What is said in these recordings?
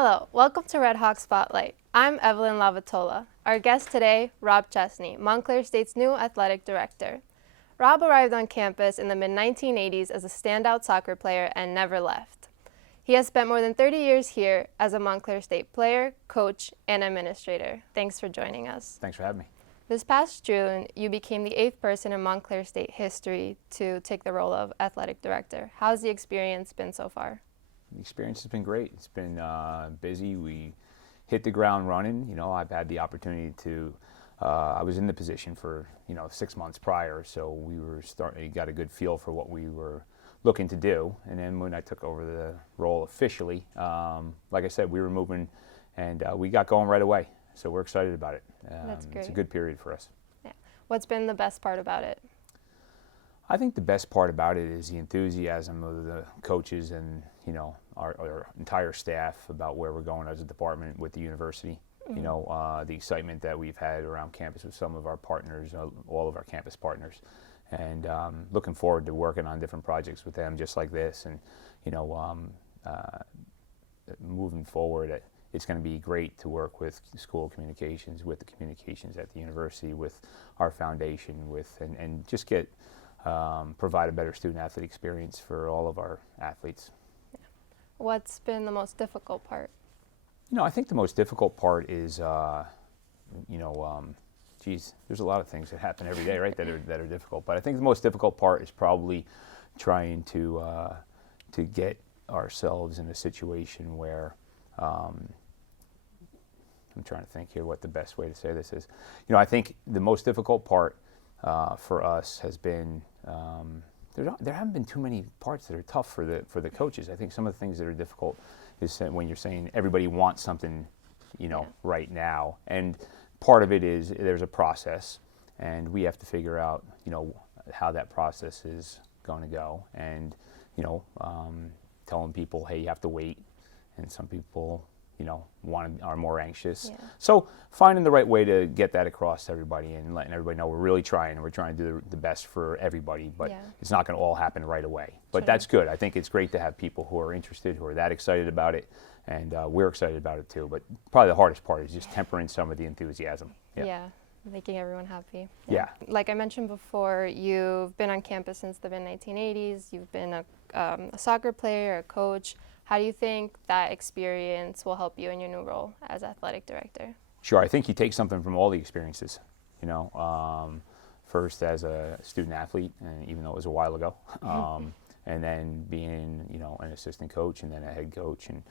Hello, welcome to Red Hawk Spotlight. I'm Evelyn Lavatola. Our guest today, Rob Chesney, Montclair State's new athletic director. Rob arrived on campus in the mid-1980s as a standout soccer player and never left. He has spent more than 30 years here as a Montclair State player, coach, and administrator. Thanks for joining us. Thanks for having me. This past June, you became the 8th person in Montclair State history to take the role of athletic director. How's the experience been so far? The experience has been great. It's been busy. We hit the ground running. I've had the opportunity to, I was in the position for, 6 months prior, so we got a good feel for what we were looking to do. And then when I took over the role officially, like I said, we were moving and we got going right away. So we're excited about it. That's great. It's a good period for us. Yeah. What's been the best part about it? I think the best part about it is the enthusiasm of the coaches and, our entire staff about where we're going as a department with the university. Mm-hmm. The excitement that we've had around campus with some of our partners, all of our campus partners, and looking forward to working on different projects with them just like this. And, moving forward, it's going to be great to work with school communications, with the communications at the university, with our foundation, and just get provide a better student-athlete experience for all of our athletes. Yeah. What's been the most difficult part? I think the most difficult part is, there's a lot of things that happen every day, right, that are difficult. But I think the most difficult part is probably trying to get ourselves in a situation where, I'm trying to think here what the best way to say this is. I think the most difficult part for us has been there haven't been too many parts that are tough for the coaches. I think some of the things that are difficult is when you're saying everybody wants something, right now, and part of it is there's a process, and we have to figure out, how that process is going to go, and telling people, hey, you have to wait, and some people are more anxious. Yeah. So finding the right way to get that across to everybody and letting everybody know we're really trying and we're trying to do the best for everybody, but it's not going to all happen right away. But that's good. I think it's great to have people who are interested, who are that excited about it, and we're excited about it too. But probably the hardest part is just tempering some of the enthusiasm. Yeah. Making everyone happy. Yeah. Like I mentioned before, you've been on campus since the mid-1980s. You've been a soccer player, a coach. How do you think that experience will help you in your new role as athletic director? Sure. I think you take something from all the experiences. First as a student athlete, and even though it was a while ago, and then being an assistant coach and then a head coach, and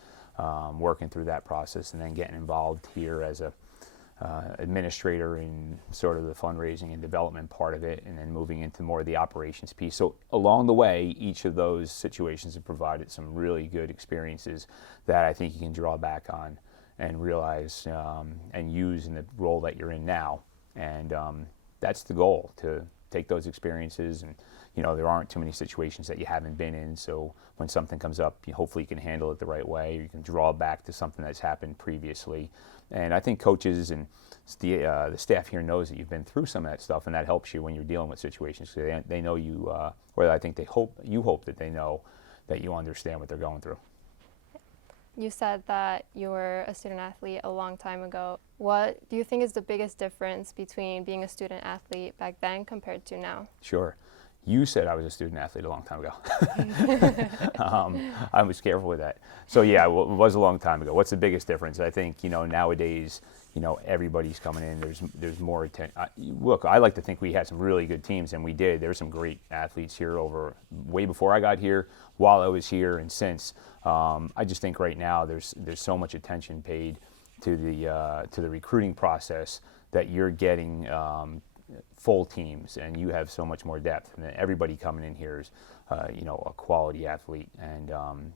working through that process, and then getting involved here as a administrator in sort of the fundraising and development part of it, and then moving into more of the operations piece. So along the way, each of those situations have provided some really good experiences that I think you can draw back on and realize and use in the role that you're in now. And that's the goal, to take those experiences, and there aren't too many situations that you haven't been in, so when something comes up, hopefully you can handle it the right way, or you can draw back to something that's happened previously. And I think coaches and the staff here knows that you've been through some of that stuff, and that helps you when you're dealing with situations. So they know you, or I think you hope that they know that you understand what they're going through. You said that you were a student athlete a long time ago. What do you think is the biggest difference between being a student athlete back then compared to now? Sure. You said I was a student athlete a long time ago. I was careful with that. So yeah, it was a long time ago. What's the biggest difference? I think, nowadays, everybody's coming in. There's more attention. Look, I like to think we had some really good teams, and we did. There were some great athletes here way before I got here, while I was here, and since. I just think right now there's so much attention paid to the recruiting process that you're getting full teams, and you have so much more depth, and then everybody coming in here is a quality athlete and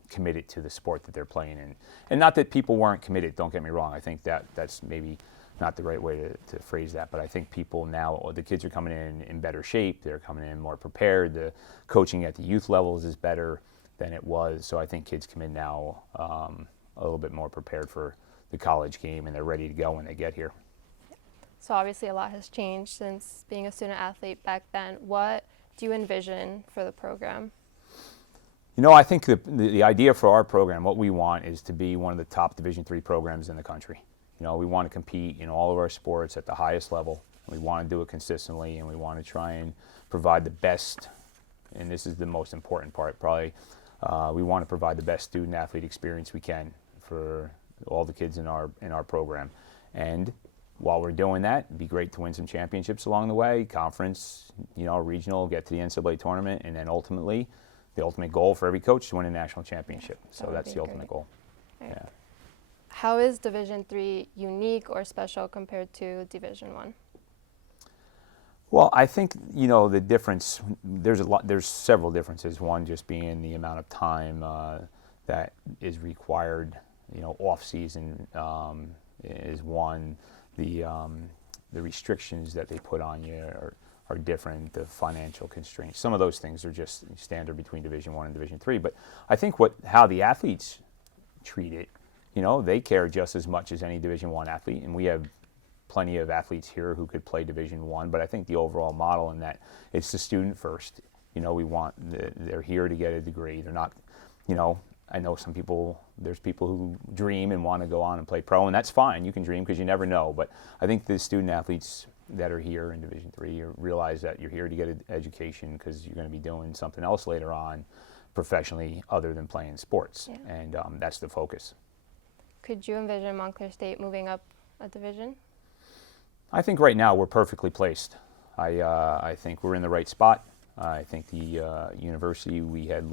committed to the sport that they're playing in. And not that people weren't committed, don't get me wrong. I think that's maybe not the right way to phrase that, but I think people now, the kids are coming in better shape, they're coming in more prepared, the coaching at the youth levels is better than it was, so I think kids come in now a little bit more prepared for the college game, and they're ready to go when they get here. So obviously a lot has changed since being a student athlete back then. What do you envision for the program? I think the idea for our program, what we want is to be one of the top Division III programs in the country. We want to compete in all of our sports at the highest level. We want to do it consistently, and we want to try and provide the best, and this is the most important part probably, we want to provide the best student-athlete experience we can for all the kids in our program. And while we're doing that, it'd be great to win some championships along the way, conference, regional, get to the NCAA tournament, and then ultimately, the ultimate goal for every coach is to win a national championship. So that's the ultimate goal. Right. Yeah. How is Division III unique or special compared to Division I? Well, I think the difference. There's several differences. One just being the amount of time that is required. Off season is one. The restrictions that they put on you are different. The financial constraints. Some of those things are just standard between Division I and Division III. But I think how the athletes treat it, they care just as much as any Division I athlete, and we have plenty of athletes here who could play Division I. But I think the overall model in that it's the student first. We want they're here to get a degree. They're not, I know there's people who dream and want to go on and play pro, and that's fine. You can dream because you never know. But I think the student athletes that are here in Division III realize that you're here to get an education because you're going to be doing something else later on professionally other than playing sports. Yeah. And that's the focus. Could you envision Montclair State moving up a division? I think right now we're perfectly placed. I think we're in the right spot. I think the university, we had a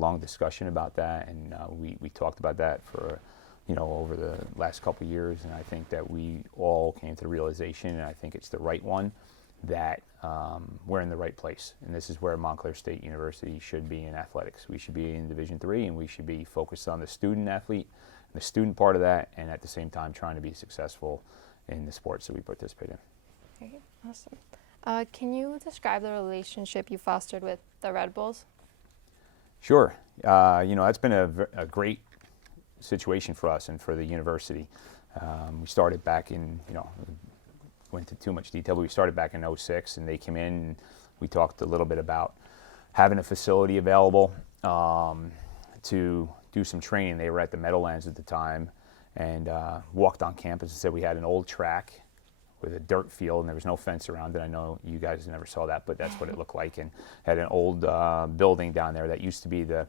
long discussion about that, and we talked about that for over the last couple of years, and I think that we all came to the realization, and I think it's the right one, that we're in the right place. And this is where Montclair State University should be in athletics. We should be in Division III, and we should be focused on the student athlete, the student part of that, and at the same time trying to be successful in the sports that we participate in. Okay, awesome. Can you describe the relationship you fostered with the Red Bulls? Sure. That's been a great situation for us and for the university. We started back in, went into too much detail, but we started back in '06, and they came in and we talked a little bit about having a facility available to do some training. They were at the Meadowlands at the time, and walked on campus and said we had an old track with a dirt field, and there was no fence around it. I know you guys never saw that, but that's what it looked like, and had an old building down there that used to be the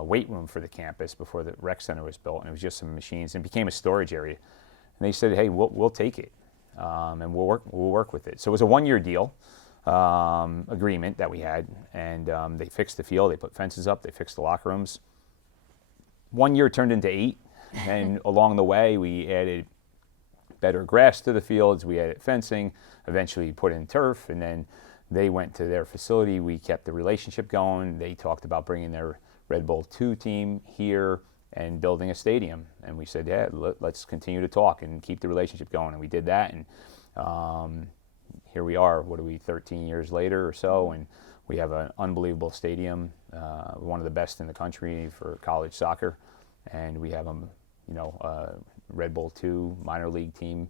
weight room for the campus before the rec center was built, and it was just some machines, and it became a storage area. And they said, hey, we'll take it, and we'll work with it. So it was a one-year deal agreement that we had, and they fixed the field, they put fences up, they fixed the locker rooms. 1 year turned into 8, and along the way we added better grass to the fields, we added fencing, eventually put in turf, and then they went to their facility. We kept the relationship going. They talked about bringing their Red Bull 2 team here and building a stadium, and we said, yeah, let's continue to talk and keep the relationship going, and we did that, and here we are, 13 years later or so, and we have an unbelievable stadium, one of the best in the country for college soccer, and we have a Red Bull 2 minor league team,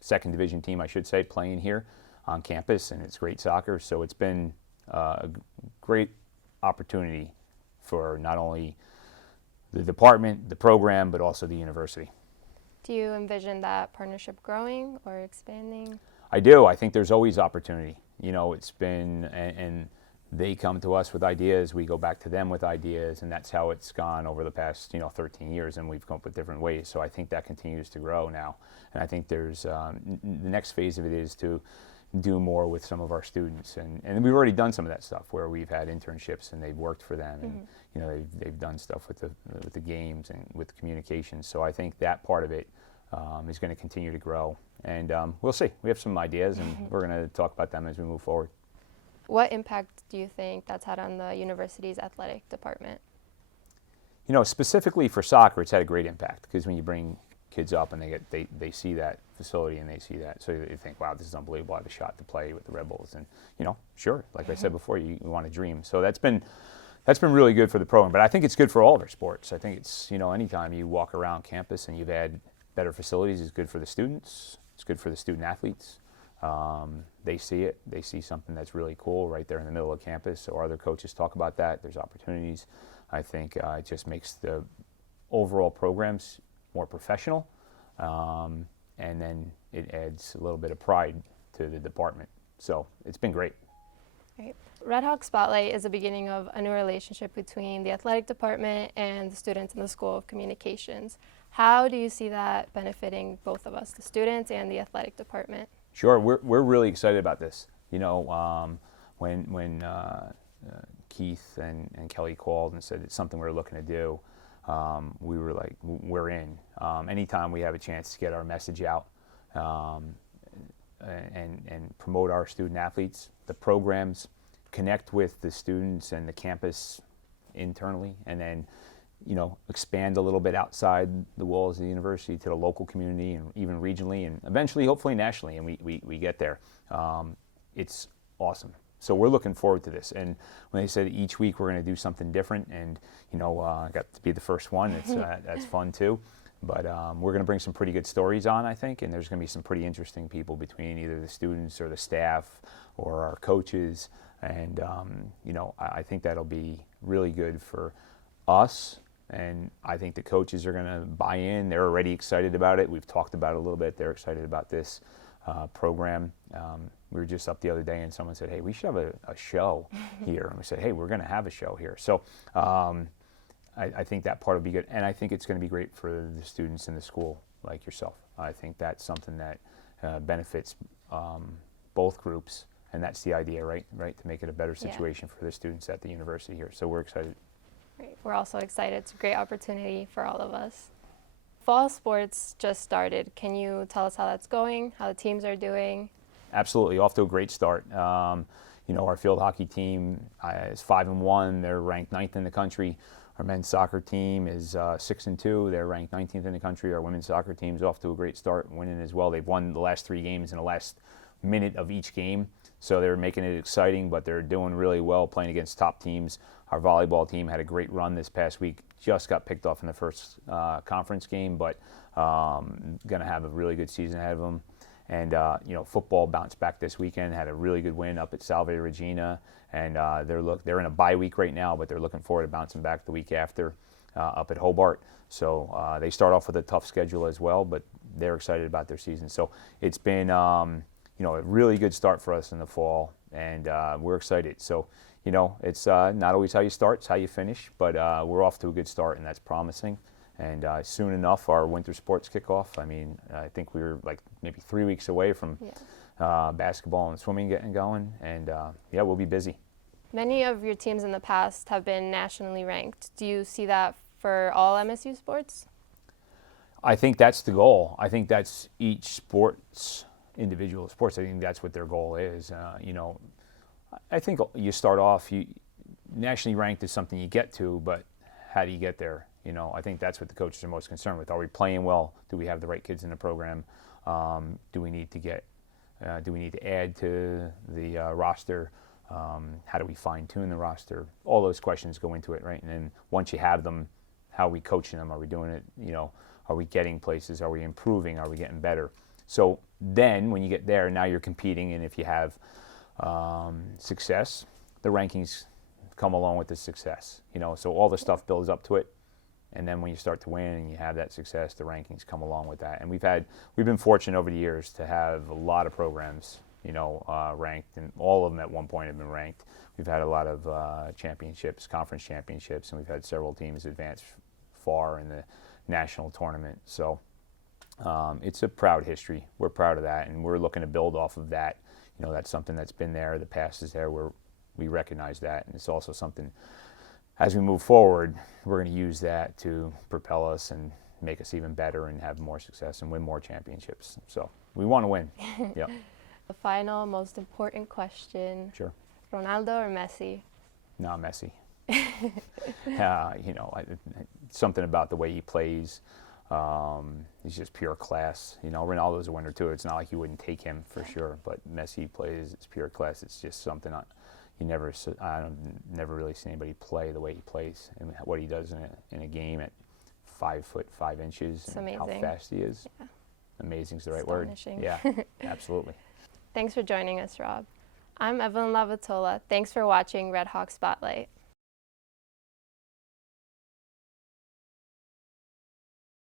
second division team, I should say, playing here on campus, and it's great soccer. So it's been a great opportunity for not only the department, the program, but also the university. Do you envision that partnership growing or expanding? I do. I think there's always opportunity. It's been, and they come to us with ideas, we go back to them with ideas, and that's how it's gone over the past 13 years, and we've come up with different ways. So I think that continues to grow now, and I think there's the next phase of it is to do more with some of our students, and we've already done some of that stuff where we've had internships and they've worked for them, and they've done stuff with the games and with communications. So I think that part of it is going to continue to grow, and we'll see. We have some ideas, and we're going to talk about them as we move forward. What impact do you think that's had on the university's athletic department? Specifically for soccer, it's had a great impact, because when you bring kids up and they see that facility and they see that, so they think, wow, this is unbelievable. I have a shot to play with the Red Bulls, and sure, like I said before, you want to dream. So that's been really good for the program. But I think it's good for all of our sports. I think it's anytime you walk around campus and you've had better facilities, it's good for the students. It's good for the student athletes. they see it. They see something that's really cool right there in the middle of campus. So other coaches talk about that. There's opportunities. I think it just makes the overall programs more professional, and then it adds a little bit of pride to the department. So it's been great. Right. Red Hawk Spotlight is the beginning of a new relationship between the athletic department and the students in the School of Communications. How do you see that benefiting both of us, the students and the athletic department? Sure, we're really excited about this. You know, when Keith and Kelly called and said it's something we're looking to do, we were like, we're in. Anytime we have a chance to get our message out and promote our student athletes, the programs, connect with the students and the campus internally, and then, you know, expand a little bit outside the walls of the university to the local community and even regionally and eventually, hopefully, nationally, and we get there. It's awesome. So we're looking forward to this. And when they said each week we're going to do something different, and, you know, I got to be the first one, that's fun too. But we're going to bring some pretty good stories on, I think, and there's going to be some pretty interesting people between either the students or the staff or our coaches. And, you know, I think that'll be really good for us. And I think the coaches are going to buy in. They're already excited about it. We've talked about it a little bit. They're excited about this program. We were just up the other day and someone said, hey, we should have a show here. And we said, hey, we're going to have a show here. So I think that part will be good. And I think it's going to be great for the students in the school like yourself. I think that's something that benefits both groups. And that's the idea, right? To make it a better situation for the students at the university here. So we're excited. Great. We're also excited. It's a great opportunity for all of us. Fall sports just started. Can you tell us how that's going, how the teams are doing? Absolutely, off to a great start. You know, our field hockey team is 5-1. They're ranked 9th in the country. Our men's soccer team is 6-2. They're ranked 19th in the country. Our women's soccer team's off to a great start, winning as well. They've won the last 3 games in the last minute of each game. So they're making it exciting, but they're doing really well playing against top teams. Our volleyball team had a great run this past week. Just got picked off in the first conference game, but going to have a really good season ahead of them. And, you know, football bounced back this weekend, had a really good win up at Salve Regina. And they're in a bye week right now, but they're looking forward to bouncing back the week after up at Hobart. So they start off with a tough schedule as well, but they're excited about their season. So it's been, you know, a really good start for us in the fall, and we're excited. So, you know, it's not always how you start, it's how you finish, but we're off to a good start, and that's promising. And soon enough, our winter sports kick off. I mean, I think we were like maybe 3 weeks away from basketball and swimming getting going, and yeah, we'll be busy. Many of your teams in the past have been nationally ranked. Do you see that for all MSU sports? I think that's the goal. I think that's each sport's individual sports. I think that's what their goal is. You know, I think you start off, nationally ranked is something you get to, but how do you get there? You know, I think that's what the coaches are most concerned with. Are we playing well? Do we have the right kids in the program? Do we need to add to the roster? How do we fine tune the roster? All those questions go into it, right? And then once you have them, how are we coaching them? Are we doing it? You know, are we getting places? Are we improving? Are we getting better? So then when you get there, now you're competing, and if you have success, the rankings come along with the success. You know, so all the stuff builds up to it. And then when you start to win and you have that success, the rankings come along with that. And we've been fortunate over the years to have a lot of programs, you know, ranked, and all of them at one point have been ranked. We've had a lot of championships, conference championships, and we've had several teams advance far in the national tournament. So it's a proud history. We're proud of that, and we're looking to build off of that. You know, that's something that's been there. The past is there. We recognize that, and it's also something, as we move forward, we're going to use that to propel us and make us even better and have more success and win more championships. So we want to win. Yep. The final, most important question. Sure. Ronaldo or Messi? No, Messi. You know, something about the way he plays. He's just pure class. You know, Ronaldo's a winner too. It's not like you wouldn't take him for sure, but Messi plays, it's pure class. It's just something I never really see anybody play the way he plays and what he does in a game at 5 foot 5 inches. It's and amazing. how fast he is. Yeah. Amazing is the right word. Astonishing. Yeah, absolutely. Thanks for joining us, Rob. I'm Evelyn Lavatola. Thanks for watching Red Hawk Spotlight.